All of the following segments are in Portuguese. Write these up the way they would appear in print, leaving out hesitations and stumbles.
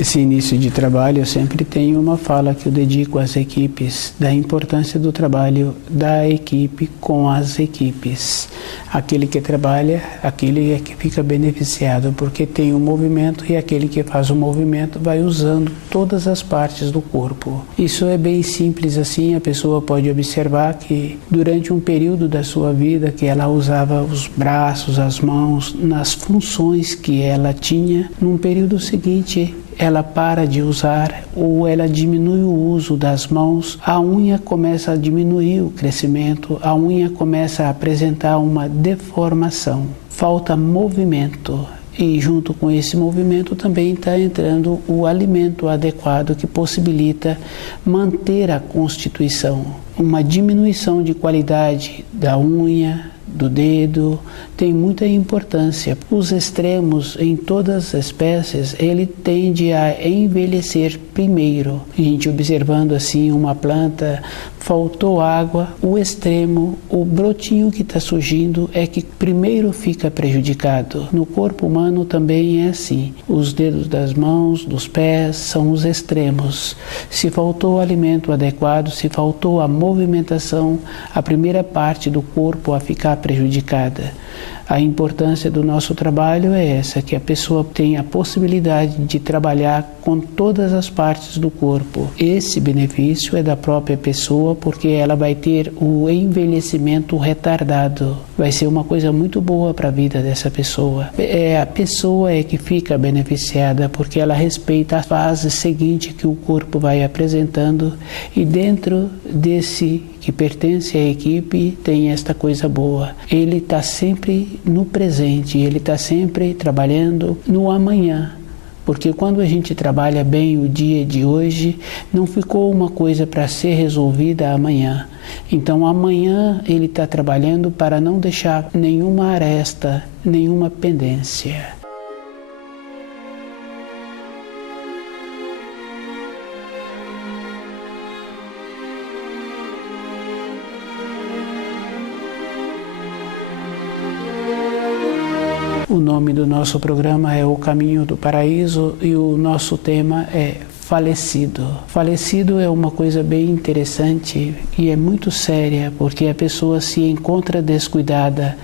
Esse início de trabalho, eu sempre tenho uma fala que eu dedico às equipes, da importância do trabalho da equipe com as equipes. Aquele que trabalha, aquele é que fica beneficiado, porque tem um movimento e aquele que faz o movimento vai usando todas as partes do corpo. Isso é bem simples assim, a pessoa pode observar que durante um período da sua vida que ela usava os braços, as mãos, nas funções que ela tinha, num período seguinte ela para de usar ou ela diminui o uso das mãos, a unha começa a diminuir o crescimento, a unha começa a apresentar uma deformação, falta movimento. E junto com esse movimento também está entrando o alimento adequado que possibilita manter a constituição. Uma diminuição de qualidade da unha, do dedo, tem muita importância. Os extremos em todas as espécies, ele tende a envelhecer primeiro. A gente observando assim uma planta, faltou água, o extremo, o brotinho que está surgindo é que primeiro fica prejudicado. No corpo humano também é assim. Os dedos das mãos, dos pés, são os extremos. Se faltou o alimento adequado, se faltou a movimentação, a primeira parte do corpo a ficar prejudicada. A importância do nosso trabalho é essa, que a pessoa tenha a possibilidade de trabalhar com todas as partes do corpo. Esse benefício é da própria pessoa, porque ela vai ter o envelhecimento retardado. Vai ser uma coisa muito boa para a vida dessa pessoa. A pessoa é que fica beneficiada, porque ela respeita a fase seguinte que o corpo vai apresentando, e dentro desse que pertence à equipe tem esta coisa boa. Ele está sempre no presente, ele está sempre trabalhando no amanhã. Porque quando a gente trabalha bem o dia de hoje, não ficou uma coisa para ser resolvida amanhã. Então amanhã ele está trabalhando para não deixar nenhuma aresta, nenhuma pendência. O nome do nosso programa é O Caminho do Paraíso e o nosso tema é falecido. Falecido é uma coisa bem interessante e é muito séria, porque a pessoa se encontra descuidada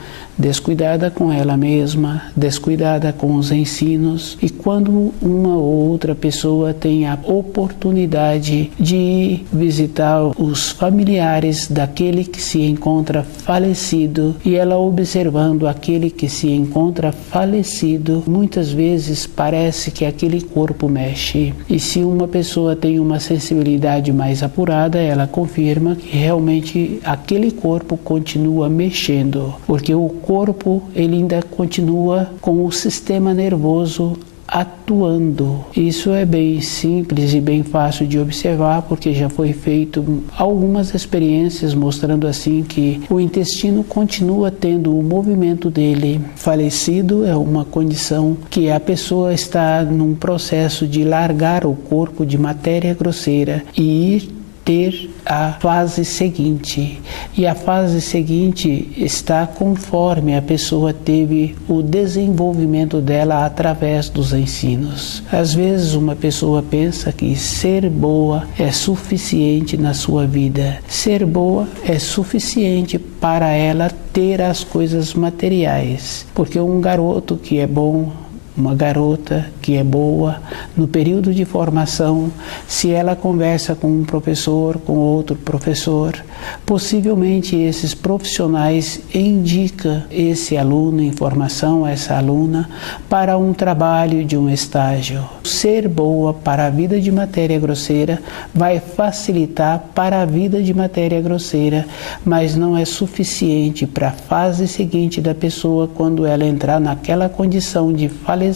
com ela mesma, descuidada com os ensinos, e quando uma ou outra pessoa tem a oportunidade de visitar os familiares daquele que se encontra falecido, e ela observando aquele que se encontra falecido, muitas vezes parece que aquele corpo mexe, e se uma pessoa tem uma sensibilidade mais apurada, ela confirma que realmente aquele corpo continua mexendo, porque o corpo ele ainda continua com o sistema nervoso atuando. Isso é bem simples e bem fácil de observar, porque já foi feito algumas experiências mostrando assim que o intestino continua tendo o movimento dele. Falecido é uma condição que a pessoa está num processo de largar o corpo de matéria grosseira e ir ter a fase seguinte, e a fase seguinte está conforme a pessoa teve o desenvolvimento dela através dos ensinos. Às vezes uma pessoa pensa que ser boa é suficiente na sua vida, ser boa é suficiente para ela ter as coisas materiais, porque um garoto que é bom, uma garota que é boa, no período de formação, se ela conversa com um professor, com outro professor, possivelmente esses profissionais indicam esse aluno em formação, essa aluna, para um trabalho de um estágio. Ser boa para a vida de matéria grosseira vai facilitar para a vida de matéria grosseira, mas não é suficiente para a fase seguinte da pessoa, quando ela entrar naquela condição de falecido,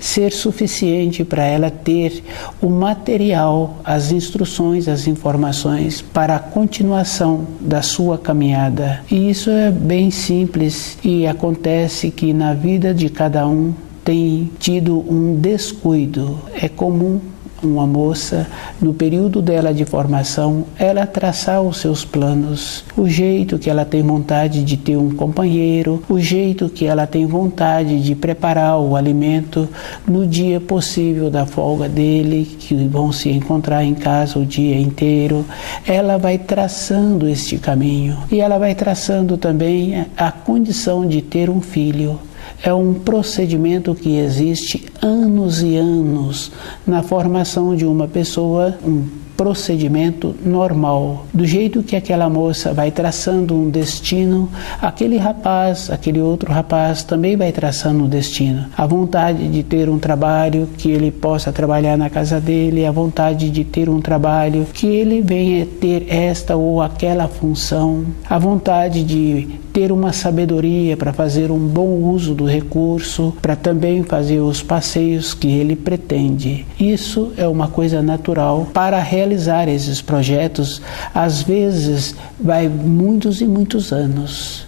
ser suficiente para ela ter o material, as instruções, as informações para a continuação da sua caminhada. E isso é bem simples e acontece que na vida de cada um tem tido um descuido. É comum uma moça, no período dela de formação, ela traçar os seus planos, o jeito que ela tem vontade de ter um companheiro, o jeito que ela tem vontade de preparar o alimento no dia possível da folga dele, que vão se encontrar em casa o dia inteiro. Ela vai traçando este caminho e ela vai traçando também a condição de ter um filho. É um procedimento que existe anos e anos na formação de uma pessoa, um procedimento normal. Do jeito que aquela moça vai traçando um destino, aquele rapaz, aquele outro rapaz também vai traçando um destino. A vontade de ter um trabalho que ele possa trabalhar na casa dele, a vontade de ter um trabalho que ele venha ter esta ou aquela função, a vontade de ter uma sabedoria para fazer um bom uso do recurso, para também fazer os passeios que ele pretende. Isso é uma coisa natural. Para realizar esses projetos, às vezes vai muitos e muitos anos.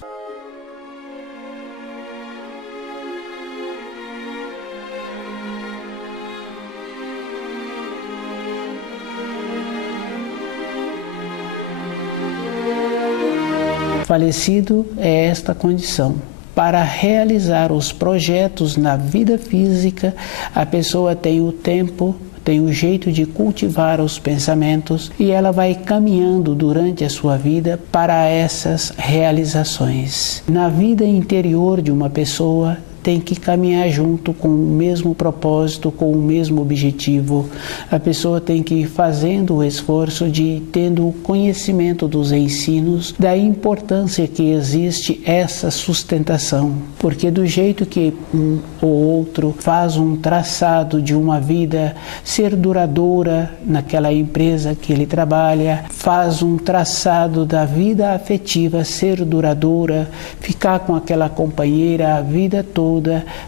Falecido é esta condição. Para realizar os projetos na vida física, a pessoa tem o tempo, tem o jeito de cultivar os pensamentos e ela vai caminhando durante a sua vida para essas realizações. Na vida interior de uma pessoa, tem que caminhar junto com o mesmo propósito, com o mesmo objetivo. A pessoa tem que ir fazendo o esforço de tendo o conhecimento dos ensinos, da importância que existe essa sustentação. Porque do jeito que um ou outro faz um traçado de uma vida ser duradoura naquela empresa que ele trabalha, faz um traçado da vida afetiva ser duradoura, ficar com aquela companheira a vida toda,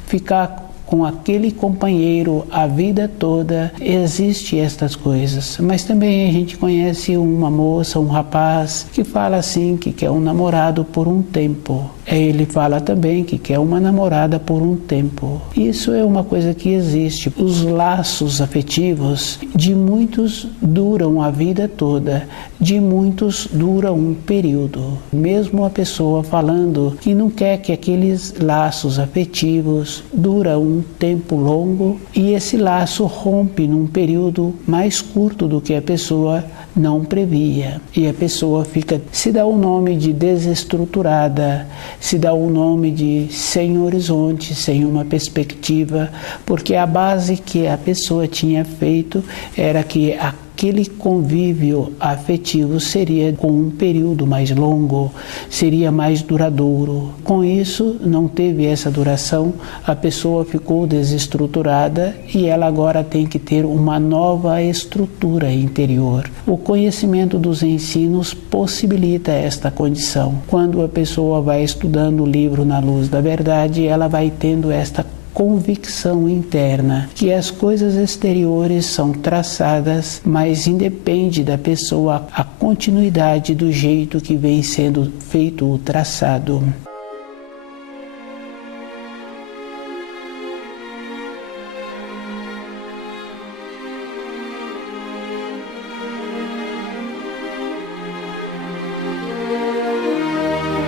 ficar com aquele companheiro a vida toda, existe estas coisas. Mas também a gente conhece uma moça, um rapaz que fala assim que quer um namorado por um tempo. Ele fala também que quer uma namorada por um tempo. Isso é uma coisa que existe. Os laços afetivos de muitos duram a vida toda, de muitos duram um período. Mesmo a pessoa falando que não quer que aqueles laços afetivos duram um tempo longo e esse laço rompe num período mais curto do que a pessoa não previa. E a pessoa se dá o nome de desestruturada, se dá o nome de sem horizonte, sem uma perspectiva, porque a base que a pessoa tinha feito era que aquele convívio afetivo seria com um período mais longo, seria mais duradouro. Com isso, não teve essa duração, a pessoa ficou desestruturada e ela agora tem que ter uma nova estrutura interior. O conhecimento dos ensinos possibilita esta condição. Quando a pessoa vai estudando o livro Na Luz da Verdade, ela vai tendo esta convicção interna que as coisas exteriores são traçadas, mas independe da pessoa a continuidade do jeito que vem sendo feito o traçado.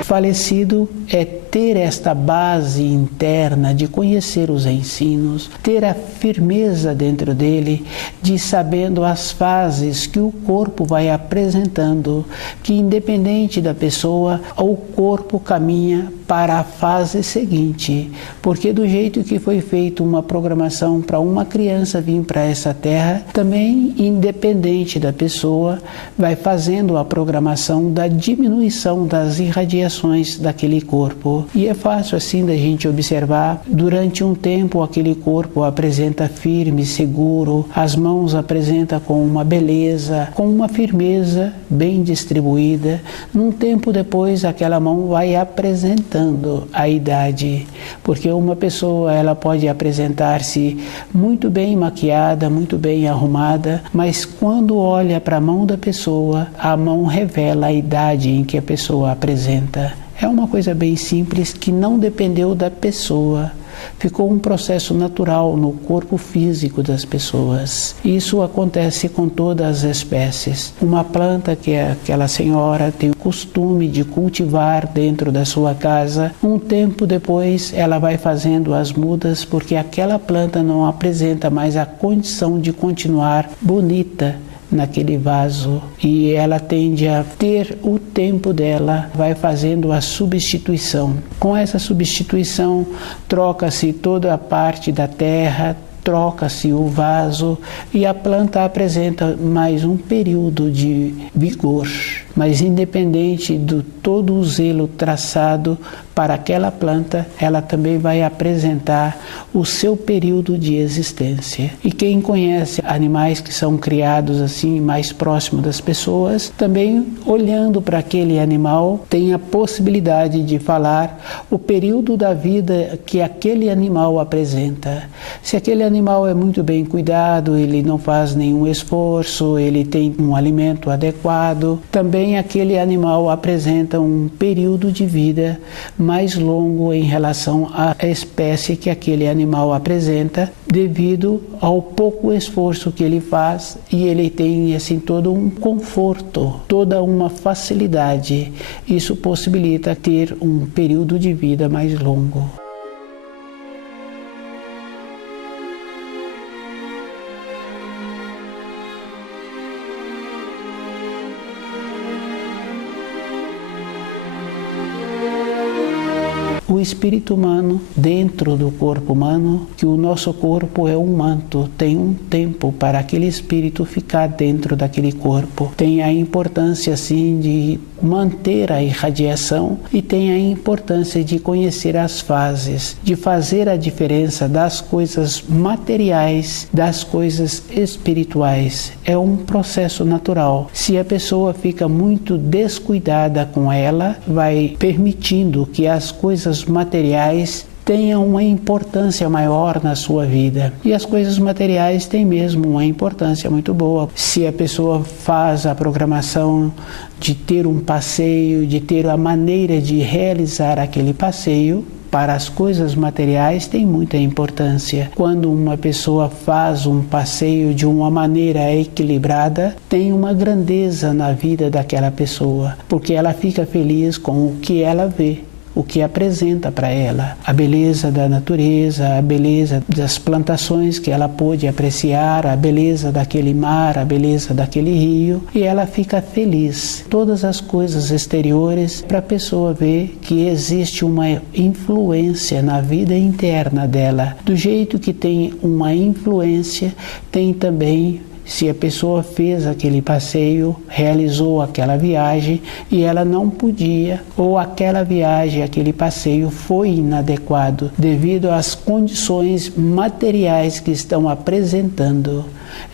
Falecido é ter esta base interna de conhecer os ensinos, ter a firmeza dentro dele de sabendo as fases que o corpo vai apresentando, que independente da pessoa, o corpo caminha para a fase seguinte, porque do jeito que foi feita uma programação para uma criança vir para essa terra, também independente da pessoa, vai fazendo a programação da diminuição das irradiações daquele corpo. E é fácil assim da gente observar, durante um tempo aquele corpo apresenta firme, seguro, as mãos apresenta com uma beleza, com uma firmeza bem distribuída. Num tempo depois aquela mão vai apresentando a idade, porque uma pessoa ela pode apresentar-se muito bem maquiada, muito bem arrumada, mas quando olha para a mão da pessoa, a mão revela a idade em que a pessoa apresenta. É uma coisa bem simples que não dependeu da pessoa, ficou um processo natural no corpo físico das pessoas. Isso acontece com todas as espécies. Uma planta que aquela senhora tem o costume de cultivar dentro da sua casa, um tempo depois ela vai fazendo as mudas porque aquela planta não apresenta mais a condição de continuar bonita naquele vaso, e ela tende a ter o tempo dela, vai fazendo a substituição. Com essa substituição, troca-se toda a parte da terra, troca-se o vaso e a planta apresenta mais um período de vigor. Mas independente do todo o zelo traçado para aquela planta, ela também vai apresentar o seu período de existência. E quem conhece animais que são criados assim, mais próximo das pessoas, também olhando para aquele animal, tem a possibilidade de falar o período da vida que aquele animal apresenta. Se aquele animal é muito bem cuidado, ele não faz nenhum esforço, ele tem um alimento adequado, também aquele animal apresenta um período de vida mais longo em relação à espécie que aquele animal apresenta, devido ao pouco esforço que ele faz, e ele tem assim todo um conforto, toda uma facilidade. Isso possibilita ter um período de vida mais longo. O espírito humano dentro do corpo humano, que o nosso corpo é um manto, tem um tempo para aquele espírito ficar dentro daquele corpo. Tem a importância assim de manter a irradiação e tem a importância de conhecer as fases, de fazer a diferença das coisas materiais das coisas espirituais. É um processo natural. Se a pessoa fica muito descuidada com ela, vai permitindo que as coisas materiais tenham uma importância maior na sua vida. E as coisas materiais têm mesmo uma importância muito boa. Se a pessoa faz a programação de ter um passeio, de ter a maneira de realizar aquele passeio, para as coisas materiais tem muita importância. Quando uma pessoa faz um passeio de uma maneira equilibrada, tem uma grandeza na vida daquela pessoa, porque ela fica feliz com o que ela vê, o que apresenta para ela, a beleza da natureza, a beleza das plantações que ela pôde apreciar, a beleza daquele mar, a beleza daquele rio, e ela fica feliz. Todas as coisas exteriores, para a pessoa ver que existe uma influência na vida interna dela. Do jeito que tem uma influência, tem também. Se a pessoa fez aquele passeio, realizou aquela viagem e ela não podia, ou aquela viagem, aquele passeio foi inadequado devido às condições materiais que estão apresentando,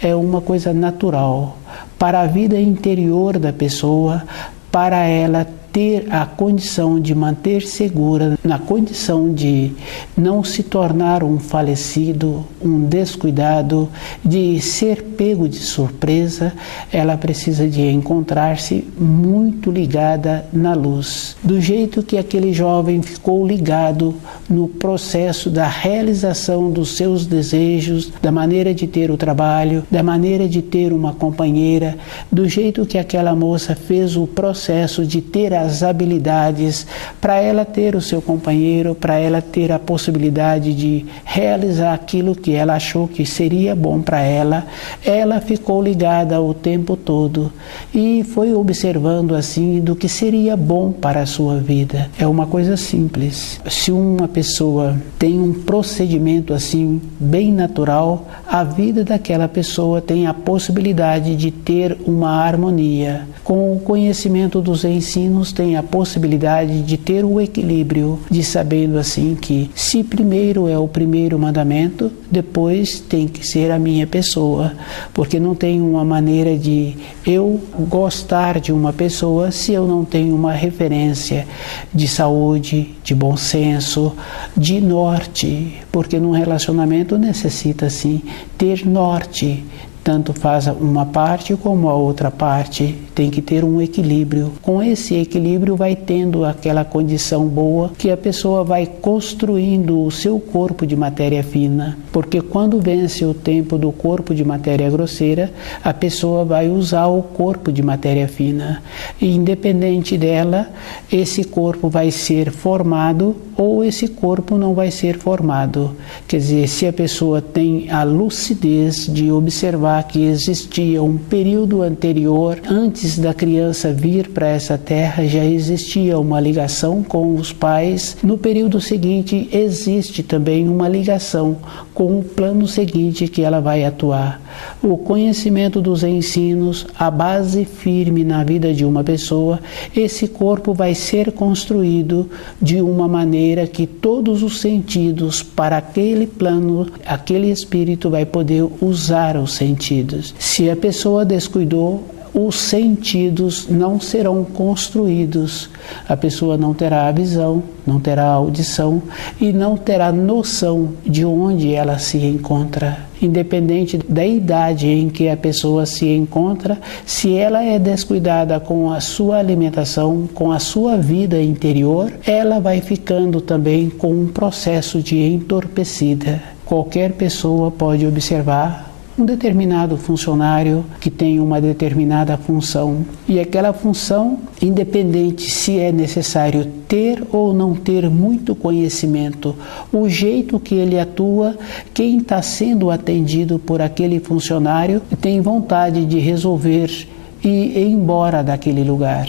é uma coisa natural. Para a vida interior da pessoa, para ela ter a condição de manter segura, na condição de não se tornar um falecido, um descuidado, de ser pego de surpresa, ela precisa de encontrar-se muito ligada na luz. Do jeito que aquele jovem ficou ligado no processo da realização dos seus desejos, da maneira de ter o trabalho, da maneira de ter uma companheira, do jeito que aquela moça fez o processo de ter as habilidades para ela ter o seu companheiro, para ela ter a possibilidade de realizar aquilo que ela achou que seria bom para ela, ela ficou ligada o tempo todo e foi observando assim do que seria bom para a sua vida. É uma coisa simples. Se uma pessoa tem um procedimento assim bem natural, a vida daquela pessoa tem a possibilidade de ter uma harmonia. Com o conhecimento dos ensinos, tem a possibilidade de ter o equilíbrio, de sabendo assim que se primeiro é o primeiro mandamento, depois tem que ser a minha pessoa, porque não tem uma maneira de eu gostar de uma pessoa se eu não tenho uma referência de saúde, de bom senso, de norte, porque num relacionamento necessita sim ter norte, Tanto faz uma parte como a outra parte, tem que ter um equilíbrio. Com esse equilíbrio vai tendo aquela condição boa que a pessoa vai construindo o seu corpo de matéria fina, porque quando vence o tempo do corpo de matéria grosseira, a pessoa vai usar o corpo de matéria fina. E independente dela, esse corpo vai ser formado ou esse corpo não vai ser formado. Quer dizer, se a pessoa tem a lucidez de observar que existia um período anterior, antes da criança vir para essa terra, já existia uma ligação com os pais. No período seguinte, existe também uma ligação com o plano seguinte que ela vai atuar. O conhecimento dos ensinos, a base firme na vida de uma pessoa, esse corpo vai ser construído de uma maneira que todos os sentidos para aquele plano, aquele espírito vai poder usar os sentidos. Se a pessoa descuidou, os sentidos não serão construídos. A pessoa não terá a visão, não terá a audição e não terá noção de onde ela se encontra. Independente da idade em que a pessoa se encontra, se ela é descuidada com a sua alimentação, com a sua vida interior, ela vai ficando também com um processo de entorpecida. Qualquer pessoa pode observar um determinado funcionário que tem uma determinada função, e aquela função, independente se é necessário ter ou não ter muito conhecimento, o jeito que ele atua, quem está sendo atendido por aquele funcionário tem vontade de resolver e ir embora daquele lugar.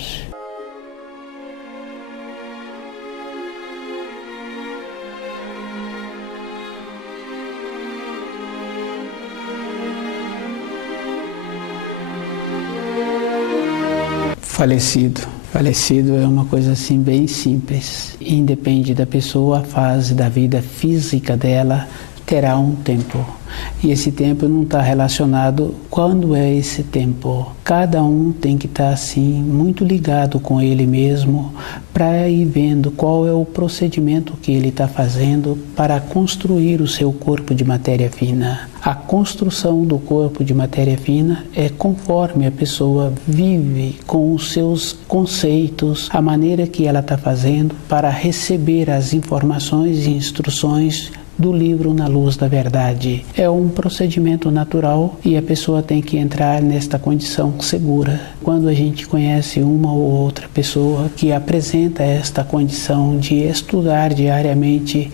Falecido é uma coisa assim bem simples. Independe da pessoa, a fase da vida física dela terá um tempo. E esse tempo não está relacionado quando é esse tempo. Cada um tem que estar assim muito ligado com ele mesmo para ir vendo qual é o procedimento que ele está fazendo para construir o seu corpo de matéria fina. A construção do corpo de matéria fina é conforme a pessoa vive com os seus conceitos, a maneira que ela está fazendo para receber as informações e instruções do livro Na Luz da Verdade. É um procedimento natural e a pessoa tem que entrar nesta condição segura. Quando a gente conhece uma ou outra pessoa que apresenta esta condição de estudar diariamente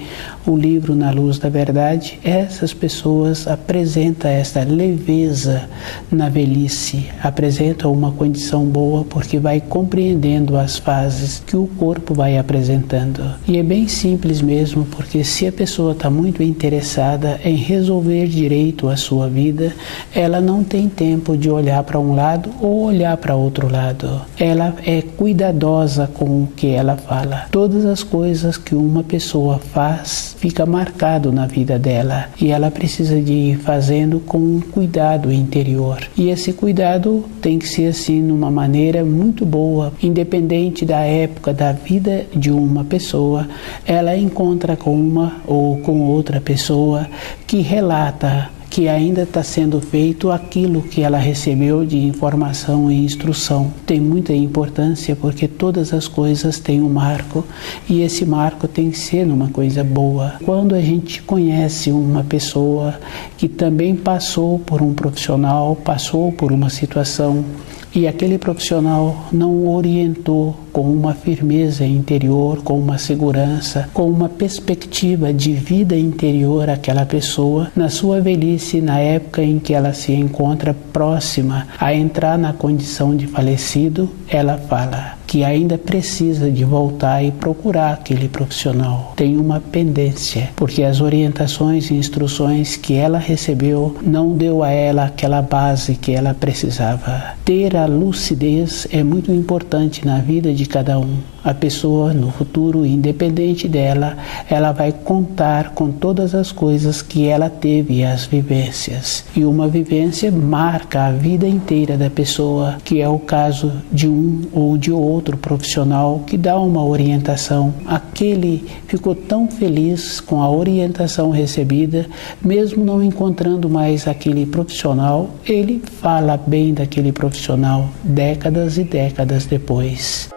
o livro Na Luz da Verdade, essas pessoas apresentam esta leveza na velhice, apresentam uma condição boa porque vai compreendendo as fases que o corpo vai apresentando. E é bem simples mesmo, porque se a pessoa está muito interessada em resolver direito a sua vida, ela não tem tempo de olhar para um lado ou olhar para outro lado. Ela é cuidadosa com o que ela fala. Todas as coisas que uma pessoa faz fica marcado na vida dela e ela precisa de ir fazendo com um cuidado interior. E esse cuidado tem que ser assim, numa maneira muito boa, independente da época da vida de uma pessoa, ela encontra com uma ou com outra pessoa que relata que ainda está sendo feito aquilo que ela recebeu de informação e instrução. Tem muita importância porque todas as coisas têm um marco e esse marco tem que ser uma coisa boa. Quando a gente conhece uma pessoa que também passou por um profissional, passou por uma situação e aquele profissional não o orientou com uma firmeza interior, com uma segurança, com uma perspectiva de vida interior àquela pessoa, na sua velhice, na época em que ela se encontra próxima a entrar na condição de falecido, ela fala que ainda precisa de voltar e procurar aquele profissional. Tem uma pendência, porque as orientações e instruções que ela recebeu não deu a ela aquela base que ela precisava. Ter a lucidez é muito importante na vida de cada um. A pessoa no futuro, independente dela, ela vai contar com todas as coisas que ela teve, as vivências. E uma vivência marca a vida inteira da pessoa, que é o caso de um ou de outro profissional que dá uma orientação. Aquele ficou tão feliz com a orientação recebida, mesmo não encontrando mais aquele profissional, ele fala bem daquele profissional décadas e décadas depois.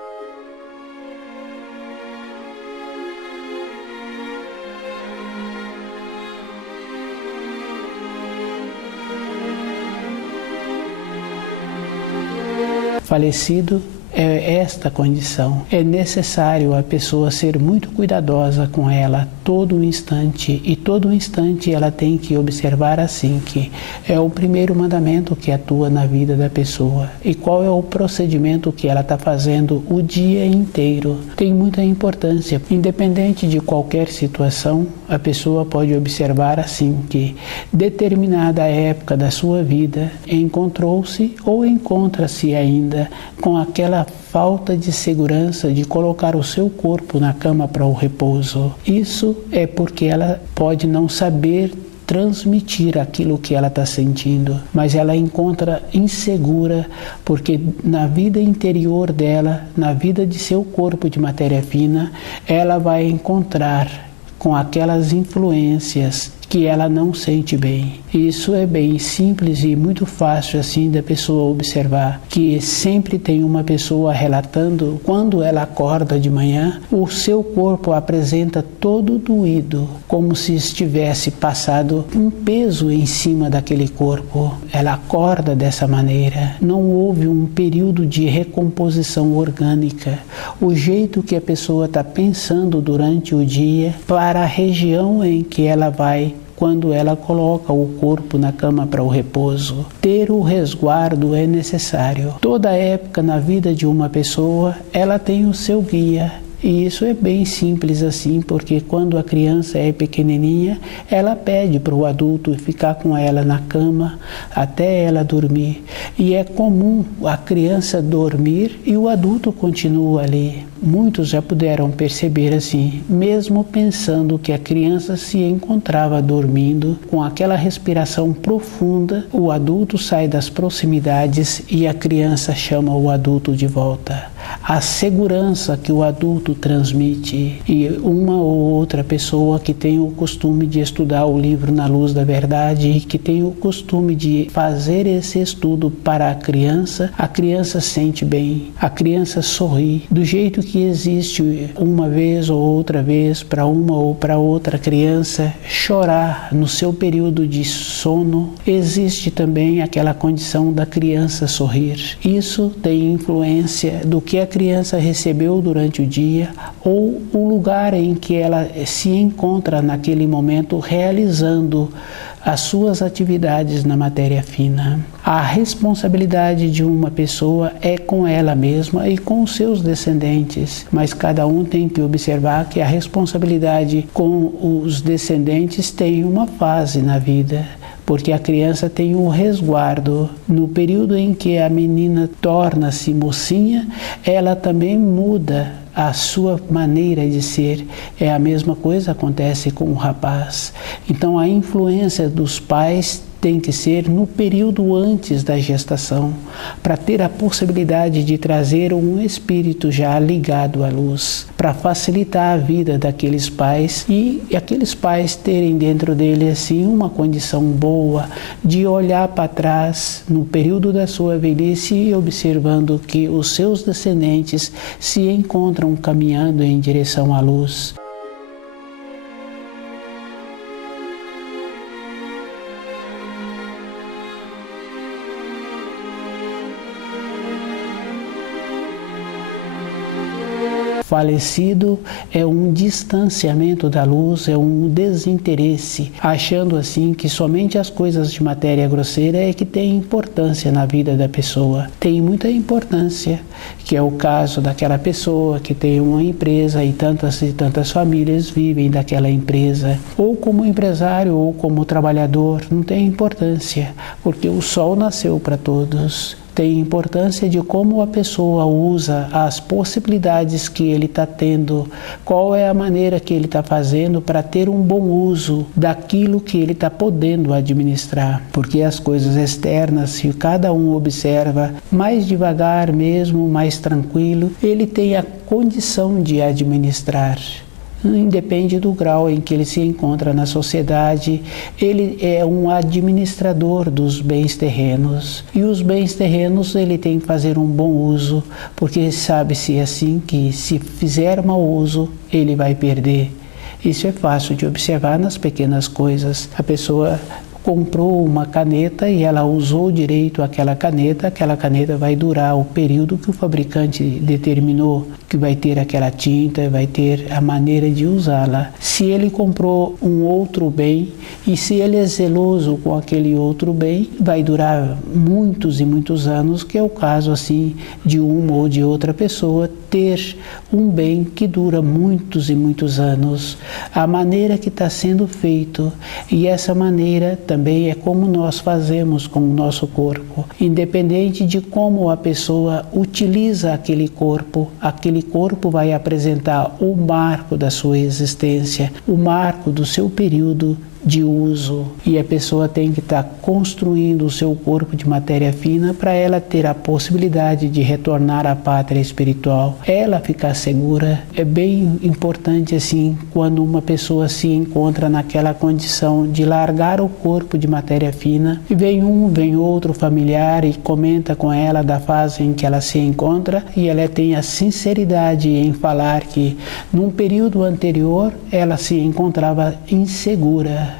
Falecido é esta condição. É necessário a pessoa ser muito cuidadosa com ela todo instante, e todo instante ela tem que observar assim, que é o primeiro mandamento que atua na vida da pessoa. E qual é o procedimento que ela está fazendo o dia inteiro? Tem muita importância. Independente de qualquer situação, a pessoa pode observar assim, que determinada época da sua vida encontrou-se ou encontra-se ainda com aquela falta de segurança de colocar o seu corpo na cama para o repouso. Isso é porque ela pode não saber transmitir aquilo que ela está sentindo, mas ela encontra insegura porque na vida interior dela, na vida de seu corpo de matéria fina, ela vai encontrar com aquelas influências que ela não sente bem. Isso é bem simples e muito fácil assim da pessoa observar, que sempre tem uma pessoa relatando quando ela acorda de manhã, o seu corpo apresenta todo doído, como se estivesse passado um peso em cima daquele corpo. Ela acorda dessa maneira, não houve um período de recomposição orgânica. O jeito que a pessoa está pensando durante o dia para a região em que ela vai quando ela coloca o corpo na cama para o repouso. Ter o resguardo é necessário. Toda época na vida de uma pessoa, ela tem o seu guia. E isso é bem simples assim, porque quando a criança é pequenininha, ela pede para o adulto ficar com ela na cama até ela dormir. E é comum a criança dormir e o adulto continua ali. Muitos já puderam perceber assim, mesmo pensando que a criança se encontrava dormindo, com aquela respiração profunda, o adulto sai das proximidades e a criança chama o adulto de volta. A segurança que o adulto transmite, e uma ou outra pessoa que tem o costume de estudar o livro Na Luz da Verdade e que tem o costume de fazer esse estudo para a criança sente bem, a criança sorri, do jeito que existe uma vez ou outra vez para uma ou para outra criança chorar no seu período de sono, existe também aquela condição da criança sorrir. Isso tem influência do que a criança recebeu durante o dia ou o lugar em que ela se encontra naquele momento realizando as suas atividades na matéria fina. A responsabilidade de uma pessoa é com ela mesma e com os seus descendentes, mas cada um tem que observar que a responsabilidade com os descendentes tem uma fase na vida, porque a criança tem um resguardo. No período em que a menina torna-se mocinha, ela também muda a sua maneira de ser. É a mesma coisa acontece com o rapaz. Então a influência dos pais tem que ser no período antes da gestação, para ter a possibilidade de trazer um espírito já ligado à luz, para facilitar a vida daqueles pais e aqueles pais terem dentro dele assim uma condição boa de olhar para trás no período da sua velhice e observando que os seus descendentes se encontram caminhando em direção à luz. Falecido é um distanciamento da luz, é um desinteresse, achando assim que somente as coisas de matéria grosseira é que tem importância na vida da pessoa. Tem muita importância, que é o caso daquela pessoa que tem uma empresa e tantas famílias vivem daquela empresa, ou como empresário ou como trabalhador, não tem importância, porque o sol nasceu para todos. tem importância de como a pessoa usa as possibilidades que ele está tendo, qual é a maneira que ele está fazendo para ter um bom uso daquilo que ele está podendo administrar. Porque as coisas externas, se cada um observa mais devagar mesmo, mais tranquilo, ele tem a condição de administrar. Independe do grau em que ele se encontra na sociedade, ele é um administrador dos bens terrenos. E os bens terrenos ele tem que fazer um bom uso, porque sabe-se assim que se fizer mau uso, ele vai perder. Isso é fácil de observar nas pequenas coisas. A pessoa comprou uma caneta e ela usou direito aquela caneta vai durar o período que o fabricante determinou, que vai ter aquela tinta, vai ter a maneira de usá-la. Se ele comprou um outro bem e se ele é zeloso com aquele outro bem, vai durar muitos e muitos anos, que é o caso assim de uma ou de outra pessoa ter um bem que dura muitos e muitos anos. A maneira que está sendo feito, e essa maneira também é como nós fazemos com o nosso corpo. Independente de como a pessoa utiliza aquele corpo vai apresentar o marco da sua existência, o marco do seu período de uso, e a pessoa tem que estar construindo o seu corpo de matéria fina para ela ter a possibilidade de retornar à pátria espiritual, ela ficar segura. É bem importante assim, quando uma pessoa se encontra naquela condição de largar o corpo de matéria fina, e vem outro familiar e comenta com ela da fase em que ela se encontra, e ela tem a sinceridade em falar que num período anterior ela se encontrava insegura,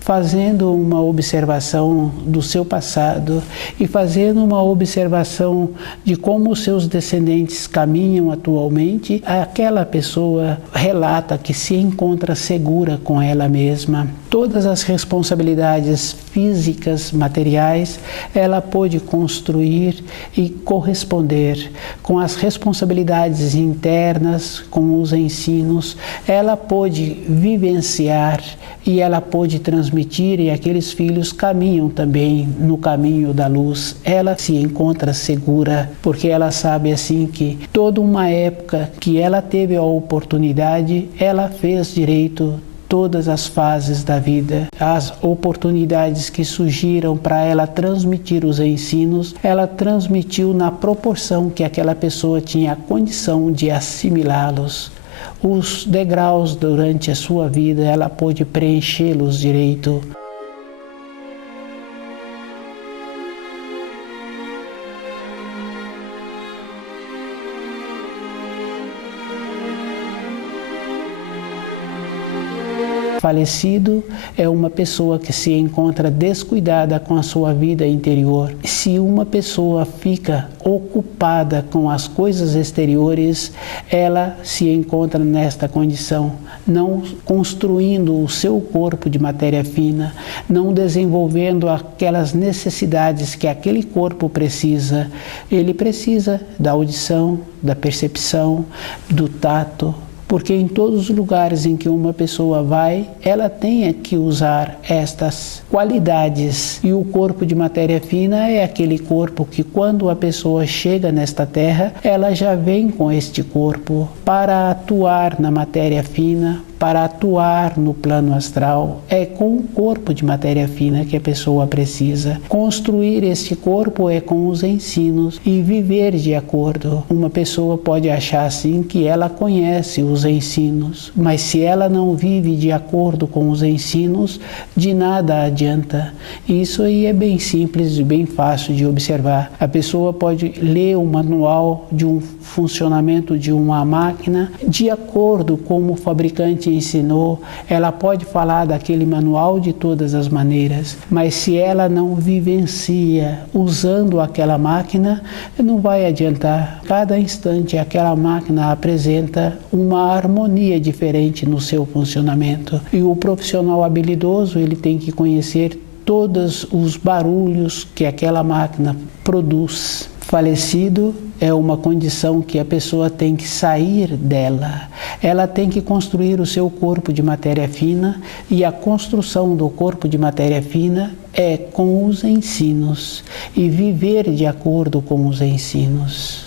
fazendo uma observação do seu passado e fazendo uma observação de como os seus descendentes caminham atualmente, aquela pessoa relata que se encontra segura com ela mesma. Todas as responsabilidades físicas, materiais, ela pôde construir e corresponder. Com as responsabilidades internas, com os ensinos, ela pôde vivenciar e ela pôde transmitir, e aqueles filhos caminham também no caminho da luz. Ela se encontra segura, porque ela sabe assim que toda uma época que ela teve a oportunidade, ela fez direito todas as fases da vida. As oportunidades que surgiram para ela transmitir os ensinos, ela transmitiu na proporção que aquela pessoa tinha a condição de assimilá-los. Os degraus durante a sua vida, ela pôde preenchê-los direito. Falecido é uma pessoa que se encontra descuidada com a sua vida interior. Se uma pessoa fica ocupada com as coisas exteriores, ela se encontra nesta condição, não construindo o seu corpo de matéria fina, não desenvolvendo aquelas necessidades que aquele corpo precisa. Ele precisa da audição, da percepção, do tato, porque em todos os lugares em que uma pessoa vai, ela tem que usar estas qualidades. E o corpo de matéria fina é aquele corpo que, quando a pessoa chega nesta terra, ela já vem com este corpo para atuar na matéria fina, para atuar no plano astral. É com o corpo de matéria fina que a pessoa precisa. Construir este corpo é com os ensinos e viver de acordo. Uma pessoa pode achar assim que ela conhece os ensinos, mas se ela não vive de acordo com os ensinos, de nada adianta. Isso aí é bem simples e bem fácil de observar. A pessoa pode ler o manual de um funcionamento de uma máquina de acordo com o fabricante ensinou, ela pode falar daquele manual de todas as maneiras, mas se ela não vivencia usando aquela máquina, não vai adiantar. Cada instante aquela máquina apresenta uma harmonia diferente no seu funcionamento, e o profissional habilidoso ele tem que conhecer todos os barulhos que aquela máquina produz. Falecido é uma condição que a pessoa tem que sair dela. Ela tem que construir o seu corpo de matéria fina, e a construção do corpo de matéria fina é com os ensinos e viver de acordo com os ensinos.